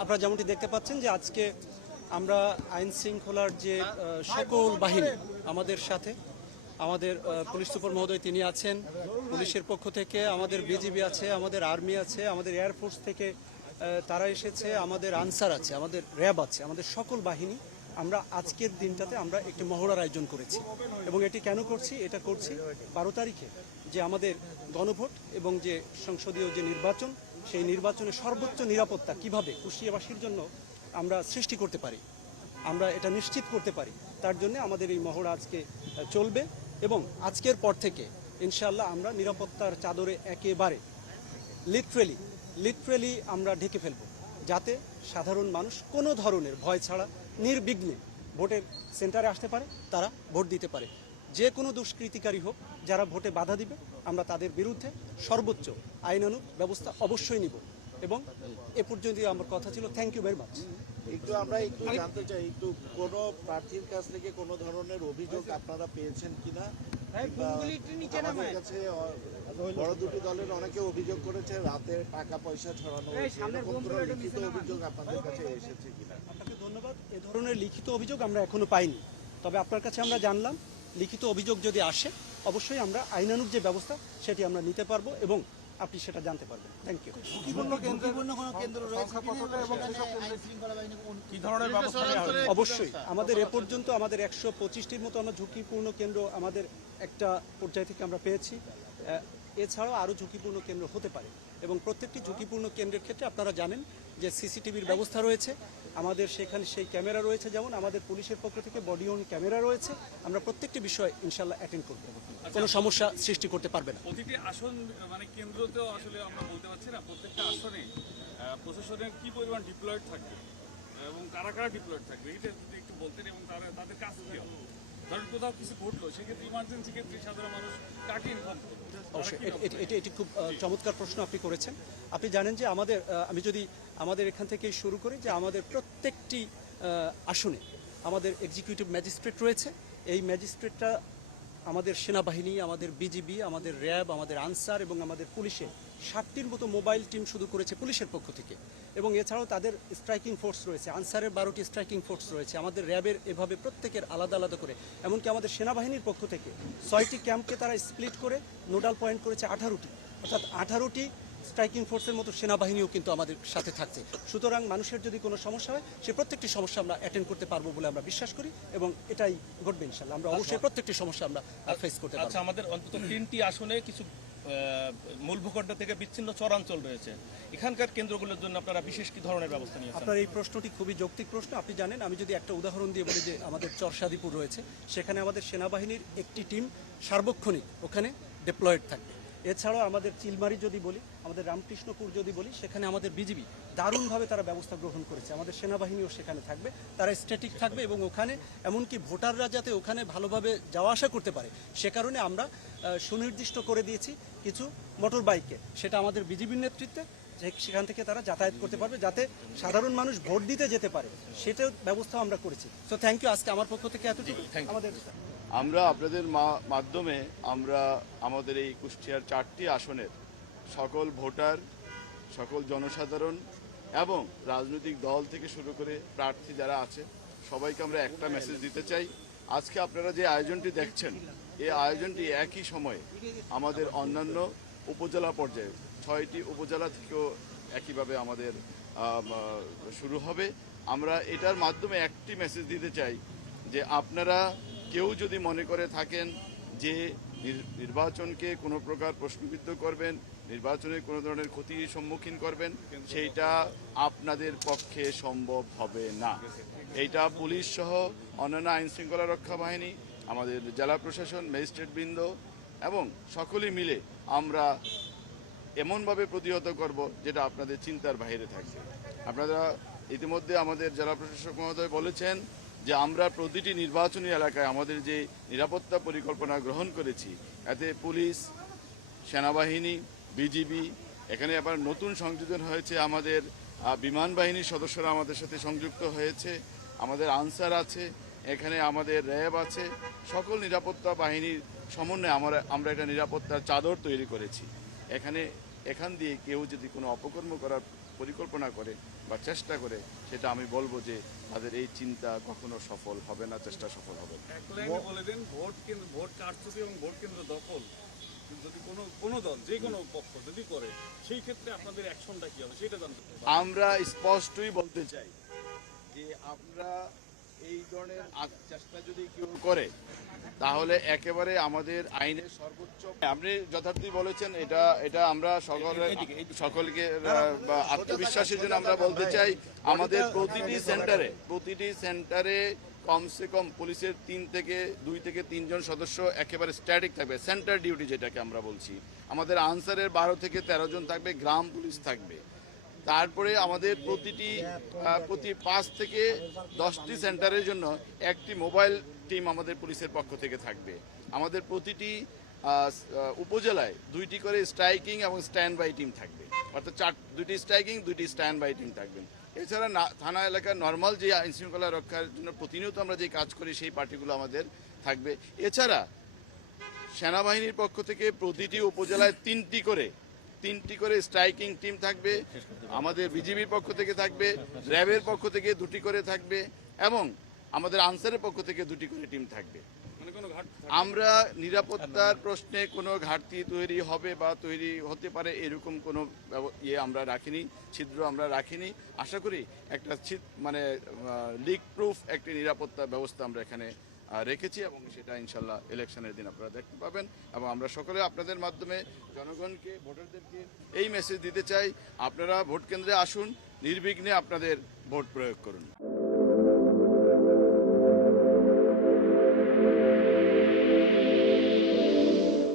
আপনারা যেমনটি দেখতে পাচ্ছেন যে আজকে আমরা আইন শৃঙ্খলার যে সকল বাহিনী আমাদের সাথে, আমাদের পুলিশ সুপার মহোদয় তিনি আছেন, পুলিশের পক্ষ থেকে আমাদের বিজিবি আছে, আমাদের আর্মি আছে, আমাদের এয়ারফোর্স থেকে তারা এসেছে, আমাদের আনসার আছে, আমাদের র্যাব আছে, আমাদের সকল বাহিনী আমরা আজকের দিনটাতে আমরা একটি মহড়ার আয়োজন করেছি। এবং এটি কেন করছি? এটা করছি 12 তারিখে যে আমাদের গণভোট এবং যে সংসদীয় যে নির্বাচন, সেই নির্বাচনে সর্বোচ্চ নিরাপত্তা কিভাবে কুষ্টিয়াবাসীর জন্য আমরা সৃষ্টি করতে পারি, আমরা এটা নিশ্চিত করতে পারি, তার জন্য আমাদের এই মহড়া আজকে চলবে। এবং আজকের পর থেকে ইনশাআল্লাহ আমরা নিরাপত্তার চাদরে একেবারে লিটারেলি আমরা ঢেকে ফেলব, যাতে সাধারণ মানুষ কোনো ধরনের ভয় ছাড়া নির্বিঘ্নে ভোটের সেন্টারে আসতে পারে, তারা ভোট দিতে পারে। যে কোনো দুষ্কৃতিকারী হোক যারা ভোটে বাধা দিবে, আমরা তাদের বিরুদ্ধে সর্বোচ্চ আইনানুগ ব্যবস্থা অবশ্যই নিব। এবং এ পর্যন্ত আমার কথা ছিল। Thank you very much. আমরা একটু জানতে চাই, কোনো প্রার্থীর কাছ থেকে কোনো ধরনের অভিযোগ আপনারা পেয়েছেন কিনা? আমাদের কাছে বড় দুটি দলের অনেকে অভিযোগ করেছে রাতে টাকা পয়সা ছড়ানো হয়েছে, এরকম কোনো লিখিত অভিযোগ আপনাদের কাছে এসেছে কিনা? আপনাকে ধন্যবাদ। এ ধরনের লিখিত অভিযোগ আমরা এখনো পাইনি, তবে আপনার কাছে আমরা জানলাম লিখিত অভিযোগ যদি আসে অবশ্যই আমরা আইনানুগ যে ব্যবস্থা সেটি আমরা নিতে পারবো এবং আপনি সেটা জানতে পারবেন। Thank you. অবশ্যই আমাদের এ পর্যন্ত আমাদের 125টির মতো আমরা ঝুঁকিপূর্ণ কেন্দ্র আমাদের একটা পর্যায় থেকে আমরা পেয়েছি। এছাড়াও আরও ঝুঁকিপূর্ণ কেন্দ্র হতে পারে এবং প্রত্যেকটি ঝুঁকিপূর্ণ কেন্দ্রের ক্ষেত্রে আপনারা জানেন যে সিসিটিভির ব্যবস্থা রয়েছে, আমাদের সেখানে সেই ক্যামেরা রয়েছে, যেমন আমাদের পুলিশের পক্ষ থেকে বডি অন ক্যামেরা রয়েছে। আমরা প্রত্যেকটি বিষয় ইনশাল্লাহ অ্যাটেন্ড করব, কোনো সমস্যা সৃষ্টি করতে পারবে না। প্রতিটি আসন মানে কেন্দ্রতেও আসলে আমরা বলতে পারছি না প্রত্যেকটা আসনে প্রশাসনের কি পরিমাণ ডিপ্লয়েড থাকবে এবং কারা কারা ডিপ্লয়েড থাকবে, এটা যদি একটু বলতেন। এবং তাদের কাজ কি হবে, ধরেন কোথাও কিছু ঘটলো সেক্ষেত্রে ইমার্জেন্সি ক্ষেত্রে সাধারণ মানুষ কাকে ইনফর্ম করবে? অবশ্যই এটি খুব চমৎকার প্রশ্ন আপনি করেছেন। আপনি জানেন যে আমি যদি আমাদের এখান থেকে শুরু করি, যে আমাদের প্রত্যেকটি আসনে আমাদের এক্সিকিউটিভ ম্যাজিস্ট্রেট রয়েছে। এই ম্যাজিস্ট্রেটরা আমাদের সেনাবাহিনী, আমাদের বিজিবি, আমাদের র্যাব, আমাদের আনসার এবং আমাদের পুলিশের 60টির মতো মোবাইল টিম শুরু করেছে পুলিশের পক্ষ থেকে। এবং এছাড়াও তাদের স্ট্রাইকিং ফোর্স রয়েছে, আনসারের 12টি স্ট্রাইকিং ফোর্স রয়েছে, আমাদের র্যাবের এভাবে প্রত্যেকের আলাদা আলাদা করে, এমনকি আমাদের সেনাবাহিনীর পক্ষ থেকে 6টি ক্যাম্পকে তারা স্প্লিট করে নোডাল পয়েন্ট করেছে 18টি, অর্থাৎ 18টি স্ট্রাইকিং ফোর্সের মতো সেনাবাহিনীও কিন্তু আমাদের সাথে থাকছে। সুতরাং মানুষের যদি কোনো সমস্যা হয়, সে প্রত্যেকটি সমস্যা আমরা অ্যাটেন্ড করতে পারবো বলে আমরা বিশ্বাস করি এবং এটাই ঘটবে ইনশাআল্লাহ। আমরা অবশ্যই প্রত্যেকটি সমস্যা আমরা ফেস করতে পারবো। আচ্ছা, আমাদের অন্তত 3টি আসনে কিছু মূল ভূখণ্ড থেকে বিচ্ছিন্ন চরাঞ্চল রয়েছে, এখানকার কেন্দ্রগুলোর জন্য আপনারা বিশেষ কি ধরনের ব্যবস্থা নিয়েছেন? আপনার এই প্রশ্নটি খুবই যৌক্তিক প্রশ্ন। আপনি জানেন, আমি যদি একটা উদাহরণ দিয়ে বলি যে আমাদের চরসাদিপুর রয়েছে, সেখানে আমাদের সেনাবাহিনীর একটি টিম সার্বক্ষণিক ওখানে ডিপ্লয়েড থাকবে। এছাড়াও আমাদের চিলমারি যদি বলি, আমাদের রামকৃষ্ণপুর যদি বলি, সেখানে আমাদের বিজিবি দারুণভাবে তারা ব্যবস্থা গ্রহণ করেছে। আমাদের সেনাবাহিনীও সেখানে থাকবে, তারা স্ট্যাটিক থাকবে এবং ওখানে এমনকি ভোটাররা যাতে ওখানে ভালোভাবে যাওয়া আসা করতে পারে, সে কারণে আমরা সুনির্দিষ্ট করে দিয়েছি কিছু মোটর বাইককে, সেটা আমাদের বিজিবির নেতৃত্বে, সেখান থেকে তারা যাতায়াত করতে পারবে যাতে সাধারণ মানুষ ভোট দিতে যেতে পারে, সেটার ব্যবস্থা আমরা করেছি। So thank you. আজকে আমার পক্ষ থেকে এতটুকু। আমরা আপনাদের মাধ্যমে আমরা আমাদের এই কুষ্টিয়ার 4টি আসনের সকল ভোটার, সকল জনসাধারণ এবং রাজনৈতিক দল থেকে শুরু করে প্রার্থী যারা আছে সবাইকে আমরা একটা মেসেজ দিতে চাই। আজকে আপনারা যে আয়োজনটি দেখছেন, এই আয়োজনটি একই সময়ে আমাদের অন্যান্য উপজেলা পর্যায়ে 6টি উপজেলা থেকেও একইভাবে আমাদের শুরু হবে। আমরা এটার মাধ্যমে একটি মেসেজ দিতে চাই যে আপনারা কেউ যদি মনে করে থাকেন যে নির্বাচনকে কোনো প্রকার প্রশ্নবিদ্ধ করবেন, নির্বাচনের কোনো ধরনের ক্ষতির সম্মুখীন করবেন, সেইটা আপনাদের পক্ষে সম্ভব হবে না। এইটা পুলিশ সহ অন্যান্য আইনশৃঙ্খলা রক্ষা বাহিনী, আমাদের জেলা প্রশাসন, ম্যাজিস্ট্রেটবৃন্দ এবং সকলেই মিলে আমরা এমনভাবে প্রতিহত করব যেটা আপনাদের চিন্তার বাইরে থাকবে। আপনারা ইতিমধ্যে আমাদের জেলা প্রশাসক মহোদয় বলেছেন যে আমরা প্রতিটি নির্বাচনী এলাকায় আমাদের যে নিরাপত্তা পরিকল্পনা গ্রহণ করেছি, এতে পুলিশ, সেনাবাহিনী, বিজিবি, এখানে আবার নতুন সংযোজন হয়েছে, আমাদের বিমান বাহিনীর সদস্যরা আমাদের সাথে সংযুক্ত হয়েছে, আমাদের আনসার আছে, এখানে আমাদের র্যাব আছে, সকল নিরাপত্তা বাহিনীর সমন্বয়ে আমরা একটা নিরাপত্তার চাদর তৈরি করেছি। এখানে এখান দিয়ে কেউ যদি কোনো অপকর্ম করার পরিকল্পনা করে বা চেষ্টা করে, সেটা আমি বলবো যে তাদের এই চিন্তা কখনো সফল হবে না, চেষ্টা সফল হবে না। এক লাইনে বলে দেন, ভোট কেন্দ্র, ভোট কারচুপি এবং ভোট কেন্দ্র দখল যদি কোনো দল, যে কোনো পক্ষ যদি করে, সেই ক্ষেত্রে আপনাদের অ্যাকশনটা কি হবে সেটা জানতে চাই। আমরা স্পষ্টই বলতে চাই যে আমরা এই ধরনের চেষ্টা যদি কেউ করে তাহলে একেবারে আমাদের আইনের সর্বোচ্চ, আপনি যথার্থই বলেছেন, এটা আমরা সকলকে বা আত্মবিশ্বাসের জন্য আমরা বলতে চাই, আমাদের প্রতিটি সেন্টারে কমসে কম পুলিশের 2 থেকে 3 জন সদস্য একেবারে স্ট্যাটিক থাকবে, সেন্টার ডিউটি যেটাকে আমরা বলছি। আমাদের আনসারের 12 থেকে 13 জন থাকবে, গ্রাম পুলিশ থাকবে। তারপরে আমাদের প্রতি 5 থেকে 10টি সেন্টারের জন্য একটি মোবাইল টিম আমাদের পুলিশের পক্ষ থেকে থাকবে। আমাদের প্রতিটি উপজেলায় 2টি করে স্ট্রাইকিং এবং স্ট্যান্ড বাই টিম থাকবে, অর্থাৎ 2টি স্ট্রাইকিং 2টি স্ট্যান্ড বাই টিম থাকবেন। এছাড়া থানা এলাকার নর্মাল যে আইন শৃঙ্খলা রক্ষার জন্য প্রতিনিয়ত আমরা যে কাজ করি সেই পার্টিগুলো আমাদের থাকবে। এছাড়া সেনাবাহিনীর পক্ষ থেকে প্রতিটি উপজেলায় 3টি করে স্ট্রাইকিং টিম থাকবে, আমাদের বিজিবির পক্ষ থেকে থাকবে, র্যাবের পক্ষ থেকে 2টি করে থাকবে এবং আমাদের আনসারের পক্ষ থেকে 2টি করে টিম থাকবে। মানে কোনো ঘাটতি আমরা নিরাপত্তার প্রশ্নে কোনো ঘাটতি তৈরি হবে বা তৈরি হতে পারে এরকম কোনো আমরা রাখিনি, ছিদ্র আমরা রাখিনি। আশা করি একটা লিক প্রুফ একটি নিরাপত্তা ব্যবস্থা আমরা এখানে রেখেছি এবং সেটা ইনশাল্লাহ ইলেকশনের দিন আপনারা দেখতে পাবেন। এবং আমরা সকলে আপনাদের মাধ্যমে জনগণকে, ভোটারদেরকে এই মেসেজ দিতে চাই, আপনারা ভোট কেন্দ্রে আসুন, নির্বিঘ্নে আপনাদের ভোট প্রয়োগ করুন।